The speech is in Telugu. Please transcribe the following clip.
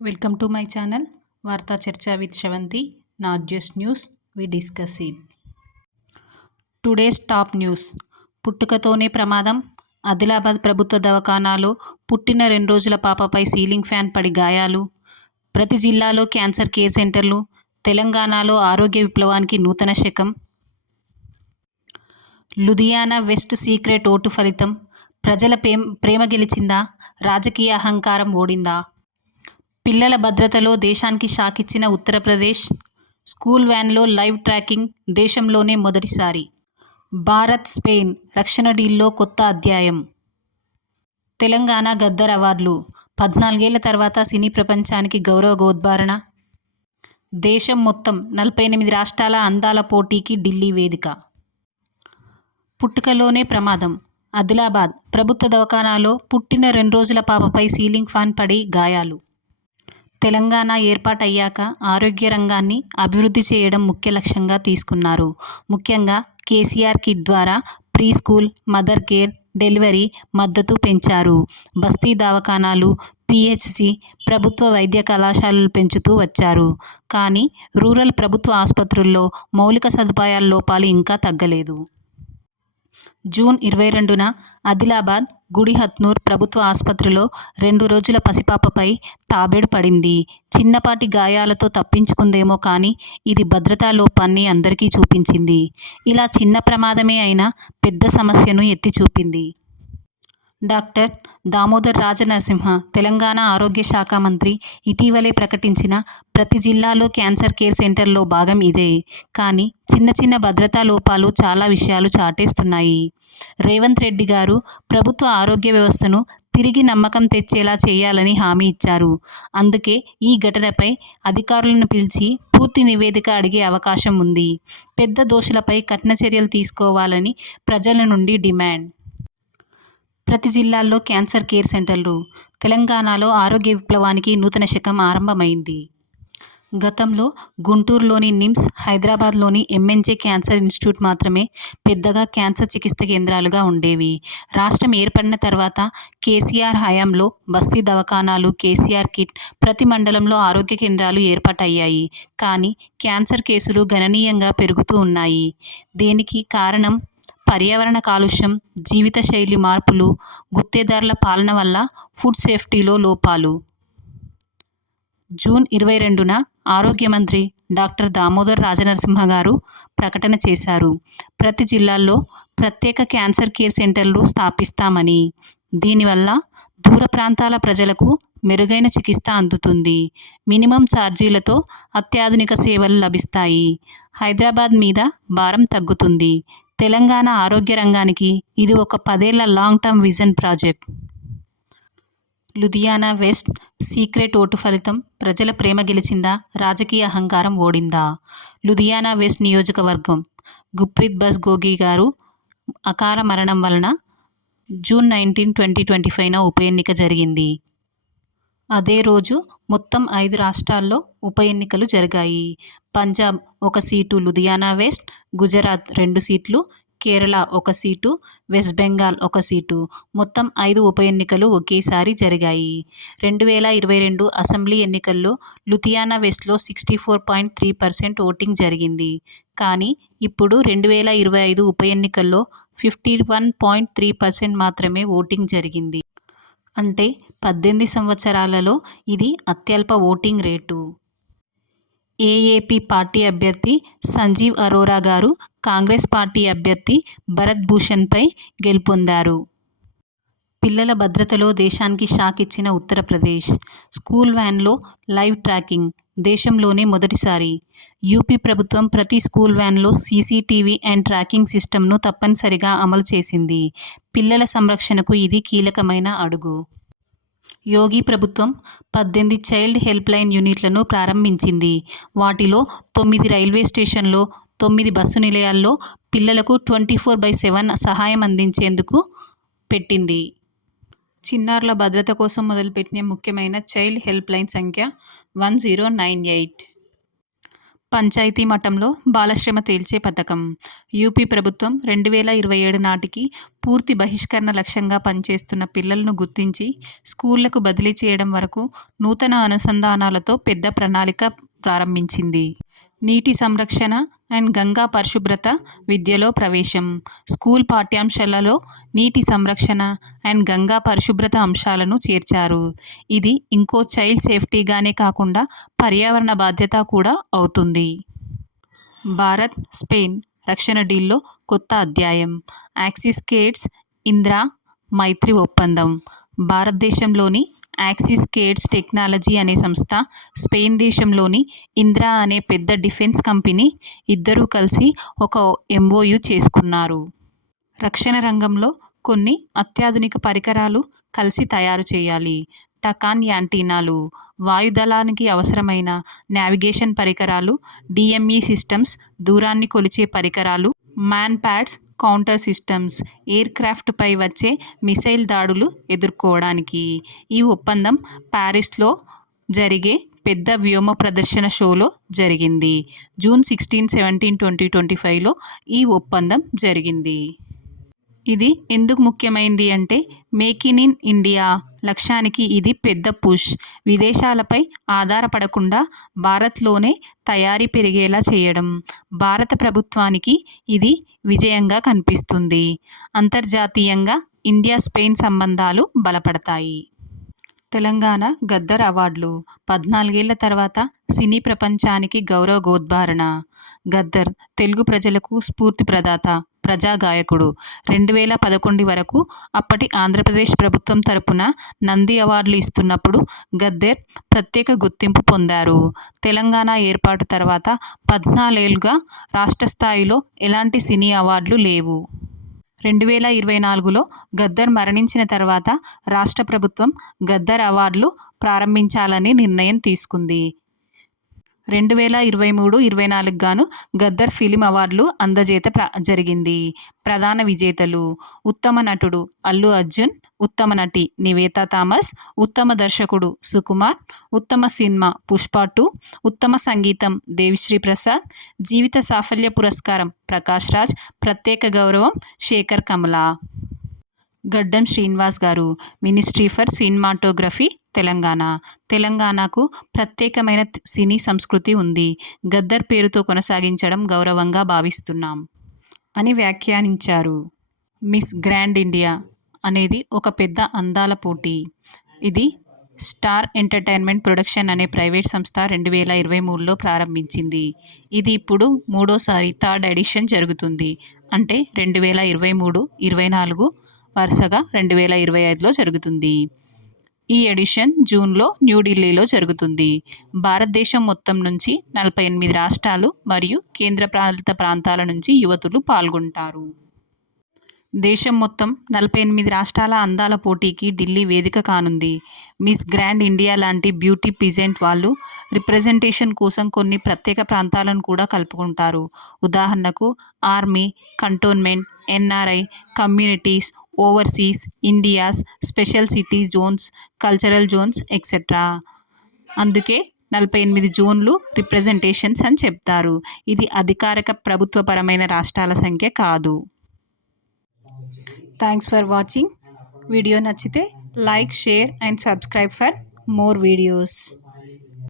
Welcome to my channel Varta Charcha with Shavanti. Not just news, we discuss it. Today's top news. పుట్టుకతోనే ప్రమాదం. ఆదిలాబాద్ ప్రభుత్వ దవాఖానాలో పుట్టిన 2 రోజుల పాపపై సీలింగ్ ఫ్యాన్ పడి గాయాలు. ప్రతి జిల్లాలో క్యాన్సర్ కేర్ సెంటర్లు. తెలంగాణలో ఆరోగ్య విప్లవానికి నూతన శకం. లుధియానా వెస్ట్ సీక్రెట్ ఓటు ఫలితం. ప్రజల ప్రేమ గెలిచిందా? రాజకీయ అహంకారం ఓడిందా? పిల్లల భద్రతలో దేశానికి షాక్ ఇచ్చిన ఉత్తరప్రదేశ్. స్కూల్ వ్యాన్లో లైవ్ ట్రాకింగ్ దేశంలోనే మొదటిసారి. భారత్ స్పెయిన్ రక్షణ డీల్లో కొత్త అధ్యాయం. తెలంగాణ గద్దర్ అవార్డులు. 14 ఏళ్ల తర్వాత సినీ ప్రపంచానికి గౌరవ గోద్బారణ. దేశం మొత్తం 48 రాష్ట్రాల అందాల పోటీకి ఢిల్లీ వేదిక. పుట్టుకలోనే ప్రమాదం. ఆదిలాబాద్ ప్రభుత్వ దవాఖానాలో పుట్టిన 2 రోజుల పాపపై సీలింగ్ ఫ్యాన్ పడి గాయాలు. తెలంగాణ ఏర్పాటయ్యాక ఆరోగ్య రంగాన్ని అభివృద్ధి చేయడం ముఖ్య లక్ష్యంగా తీసుకున్నారు. ముఖ్యంగా కేసీఆర్ కిట్ ద్వారా pre school, mother care, delivery మద్దతు పెంచారు. బస్తీ దవాఖానాలు, పీహెచ్సీ, ప్రభుత్వ వైద్య కళాశాలలు పెంచుతూ వచ్చారు. కానీ రూరల్ ప్రభుత్వ ఆసుపత్రుల్లో మౌలిక సదుపాయాల లోపాలు ఇంకా తగ్గలేదు. జూన్ 22న ఆదిలాబాద్ గుడిహత్నూర్ ప్రభుత్వ ఆసుపత్రిలో 2 రోజుల పసిపాపపై తాబేడు పడింది. చిన్నపాటి గాయాలతో తప్పించుకుందేమో కానీ ఇది భద్రతా లోపాన్ని అందరికీ చూపించింది. ఇలా చిన్న ప్రమాదమే అయినా పెద్ద సమస్యను ఎత్తి చూపింది. డాక్టర్ దామోదర్ రాజనరసింహ తెలంగాణ ఆరోగ్య శాఖ మంత్రి ఇటీవలే ప్రకటించిన ప్రతి జిల్లాలో క్యాన్సర్ కేర్ సెంటర్లో భాగం ఇదే. కానీ చిన్న చిన్న భద్రతా లోపాలు చాలా విషయాలు చాటేస్తున్నాయి. రేవంత్ రెడ్డి గారు ప్రభుత్వ ఆరోగ్య వ్యవస్థను తిరిగి నమ్మకం తెచ్చేలా చేయాలని హామీ ఇచ్చారు. అందుకే ఈ ఘటనపై అధికారులను పిలిచి పూర్తి నివేదిక అడిగే అవకాశం ఉంది. పెద్ద దోషులపై కఠిన చర్యలు తీసుకోవాలని ప్రజల నుండి డిమాండ్. ప్రతి జిల్లాల్లో క్యాన్సర్ కేర్ సెంటర్లు. తెలంగాణలో ఆరోగ్య విప్లవానికి నూతన శకం ఆరంభమైంది. గతంలో గుంటూరులోని నిమ్స్, హైదరాబాద్లోని ఎంఎన్జే క్యాన్సర్ ఇన్స్టిట్యూట్ మాత్రమే పెద్దగా క్యాన్సర్ చికిత్స కేంద్రాలుగా ఉండేవి. రాష్ట్రం ఏర్పడిన తర్వాత కేసీఆర్ హయాంలో బస్తీ దవాఖానాలు, కేసీఆర్ కిట్, ప్రతి మండలంలో ఆరోగ్య కేంద్రాలు ఏర్పాటయ్యాయి. కానీ క్యాన్సర్ కేసులు గణనీయంగా పెరుగుతూ ఉన్నాయి. దీనికి కారణం పర్యావరణ కాలుష్యం, జీవితశైలి మార్పులు, గుత్తేదారుల పాలన వల్ల ఫుడ్ సేఫ్టీలో లోపాలు. జూన్ 22న ఆరోగ్య మంత్రి డాక్టర్ దామోదర్ రాజనరసింహ గారు ప్రకటన చేశారు. ప్రతి జిల్లాల్లో ప్రత్యేక క్యాన్సర్ కేర్ సెంటర్లు స్థాపిస్తామని. దీనివల్ల దూర ప్రాంతాల ప్రజలకు మెరుగైన చికిత్స అందుతుంది. మినిమం ఛార్జీలతో అత్యాధునిక సేవలు లభిస్తాయి. హైదరాబాద్ మీద భారం తగ్గుతుంది. తెలంగాణ ఆరోగ్య రంగానికి ఇది ఒక 10 ఏళ్ల long term vision project. Ludhiana west secret vote ఫలితం. ప్రజల ప్రేమ గెలిచిందా? రాజకీయ అహంకారం ఓడిందా? లుధియానా వెస్ట్ నియోజకవర్గం గుర్ప్రీత్ బస్ గోగి గారు అకాల మరణం వలన జూన్ 19, 2025న ఉప ఎన్నిక జరిగింది. అదే రోజు మొత్తం 5 రాష్ట్రాల్లో ఉప ఎన్నికలు జరిగాయి. పంజాబ్ 1 సీటు, లుధియానా వెస్ట్, గుజరాత్ 2 సీట్లు, Kerala 1 seat, west Bengal 1 seat, మొత్తం 5 ఉప ఎన్నికలు ఒకేసారి జరిగాయి. 2022 అసెంబ్లీ ఎన్నికల్లో లుధియానా వెస్ట్లో 64.3% ఓటింగ్ జరిగింది. కానీ ఇప్పుడు 2025 ఉప ఎన్నికల్లో 51.3% మాత్రమే ఓటింగ్ జరిగింది. అంటే 18 సంవత్సరాలలో ఇది అత్యల్ప ఓటింగ్ రేటు. ఏఏపీ పార్టీ అభ్యర్థి సంజీవ్ అరోరా గారు కాంగ్రెస్ పార్టీ అభ్యర్థి భరత్ భూషణ్పై గెలుపొందారు. పిల్లల భద్రతలో దేశానికి షాక్ ఇచ్చిన ఉత్తరప్రదేశ్. స్కూల్ వ్యాన్లో లైవ్ ట్రాకింగ్ దేశంలోనే మొదటిసారి. యూపీ ప్రభుత్వం ప్రతి స్కూల్ వ్యాన్లో సీసీటీవీ అండ్ ట్రాకింగ్ సిస్టమ్ను తప్పనిసరిగా అమలు చేసింది. పిల్లల సంరక్షణకు ఇది కీలకమైన అడుగు. యోగి ప్రభుత్వం 18 చైల్డ్ హెల్ప్ లైన్ యూనిట్లను ప్రారంభించింది. వాటిలో 9 రైల్వే స్టేషన్లో, 9 బస్సు నిలయాల్లో పిల్లలకు 24/7 సహాయం అందించేందుకు పెట్టింది. చిన్నారుల భద్రత కోసం మొదలుపెట్టిన ముఖ్యమైన చైల్డ్ హెల్ప్ లైన్ సంఖ్య 1098. పంచాయతీ మట్టంలో బాలశ్రమ తేల్చే పథకం. యూపీ ప్రభుత్వం 2027 నాటికి పూర్తి బహిష్కరణ లక్ష్యంగా పనిచేస్తున్న పిల్లలను గుర్తించి స్కూళ్లకు బదిలీ చేయడం వరకు నూతన అనుసంధానాలతో పెద్ద ప్రణాళిక ప్రారంభించింది. నీటి సంరక్షణ అండ్ గంగా పరిశుభ్రత విద్యలో ప్రవేశం. స్కూల్ పాఠ్యాంశాలలో నీటి సంరక్షణ అండ్ గంగా పరిశుభ్రత అంశాలను చేర్చారు. ఇది ఇంకో చైల్డ్ సేఫ్టీగానే కాకుండా పర్యావరణ బాధ్యత కూడా అవుతుంది. భారత్, స్పెయిన్ రక్షణ డీల్లో కొత్త అధ్యాయం. యాక్సిస్ కేడ్స్ ఇంద్రా మైత్రి ఒప్పందం. భారతదేశంలోని యాక్సిస్ కేడ్స్ టెక్నాలజీ అనే సంస్థ, స్పెయిన్ దేశంలోని ఇంద్రా అనే పెద్ద డిఫెన్స్ కంపెనీ ఇద్దరూ కలిసి ఒక ఎంఓయు చేసుకున్నారు. రక్షణ రంగంలో కొన్ని అత్యాధునిక పరికరాలు కలిసి తయారు చేయాలి. టకాన్ యాంటీనాలు, వాయుదళానికి అవసరమైన నావిగేషన్ పరికరాలు, డిఎంఈ సిస్టమ్స్, దూరాన్ని కొలిచే పరికరాలు, man pads, counter systems, air క్రాఫ్ట్పై వచ్చే మిసైల్ దాడులు ఎదుర్కోవడానికి. ఈ ఒప్పందం ప్యారిస్లో జరిగే పెద్ద వ్యోమ ప్రదర్శన షోలో జరిగింది. జూన్ 16, 17, 2025లో ఈ ఒప్పందం జరిగింది. ఇది ఎందుకు ముఖ్యమైంది అంటే మేక్ ఇన్ ఇండియా లక్ష్యానికి ఇది పెద్ద పుష్. విదేశాలపై ఆధారపడకుండా భారత్లోనే తయారీ పెరిగేలా చేయడం. భారత ప్రభుత్వానికి ఇది విజయంగా కనిపిస్తుంది. అంతర్జాతీయంగా ఇండియా స్పెయిన్ సంబంధాలు బలపడతాయి. తెలంగాణ గద్దర్ అవార్డులు. 14 ఏళ్ల తర్వాత సినీ ప్రపంచానికి గౌరవోద్గారణ. గద్దర్ తెలుగు ప్రజలకు స్ఫూర్తి ప్రదాత, ప్రజా గాయకుడు. 2011 వరకు అప్పటి ఆంధ్రప్రదేశ్ ప్రభుత్వం తరపున నంది అవార్డులు ఇస్తున్నప్పుడు గద్దర్ ప్రత్యేక గుర్తింపు పొందారు. తెలంగాణ ఏర్పాటు తర్వాత 14 ఏళ్లుగా రాష్ట్ర స్థాయిలో ఎలాంటి సినీ అవార్డులు లేవు. 2024లో గద్దర్ మరణించిన తర్వాత రాష్ట్ర ప్రభుత్వం గద్దర్ అవార్డులు ప్రారంభించాలని నిర్ణయం తీసుకుంది. 2023-24 గాను గద్దర్ ఫిలిం అవార్డులు అందజేత జరిగింది. ప్రధాన విజేతలు: ఉత్తమ నటుడు అల్లు అర్జున్, ఉత్తమ నటి నివేతా థామస్, ఉత్తమ దర్శకుడు సుకుమార్, ఉత్తమ సినిమా పుష్ప 2, ఉత్తమ సంగీతం దేవిశ్రీ ప్రసాద్, జీవిత సాఫల్య పురస్కారం ప్రకాష్ రాజ్, ప్రత్యేక గౌరవం శేఖర్ కమల. గడ్డం శ్రీనివాస్ గారు, మినిస్ట్రీ ఫర్ సినిమాటోగ్రఫీ, తెలంగాణ. తెలంగాణకు ప్రత్యేకమైన సినీ సంస్కృతి ఉంది. గద్దర్ పేరుతో కొనసాగించడం గౌరవంగా భావిస్తున్నాం అని వ్యాఖ్యానించారు. మిస్ గ్రాండ్ ఇండియా అనేది ఒక పెద్ద అందాల పోటీ. ఇది స్టార్ ఎంటర్టైన్మెంట్ ప్రొడక్షన్ అనే ప్రైవేట్ సంస్థ 2023లో ప్రారంభించింది. ఇది ఇప్పుడు మూడోసారి థర్డ్ ఎడిషన్ జరుగుతుంది. అంటే 2023, 24 వరుసగా 2025లో జరుగుతుంది. ఈ ఎడిషన్ జూన్లో న్యూఢిల్లీలో జరుగుతుంది. భారతదేశం మొత్తం నుంచి 48 రాష్ట్రాలు మరియు కేంద్రపాలిత ప్రాంతాల నుంచి యువతులు పాల్గొంటారు. దేశం మొత్తం 48 రాష్ట్రాల అందాల పోటీకి ఢిల్లీ వేదిక కానుంది. మిస్ గ్రాండ్ ఇండియా లాంటి బ్యూటీ పిజెంట్ వాళ్ళు రిప్రజెంటేషన్ కోసం కొన్ని ప్రత్యేక ప్రాంతాలను కూడా కలుపుకుంటారు. ఉదాహరణకు army, cantonment, NRI, communities, overseas, Indians, special city zones, cultural zones etcetera. అందుకే 48 జోన్లు రిప్రజెంటేషన్స్ అని చెప్తారు. ఇది అధికారిక ప్రభుత్వపరమైన రాష్ట్రాల సంఖ్య కాదు. Thanks for watching. వీడియో నచ్చితే like, share and subscribe for more videos.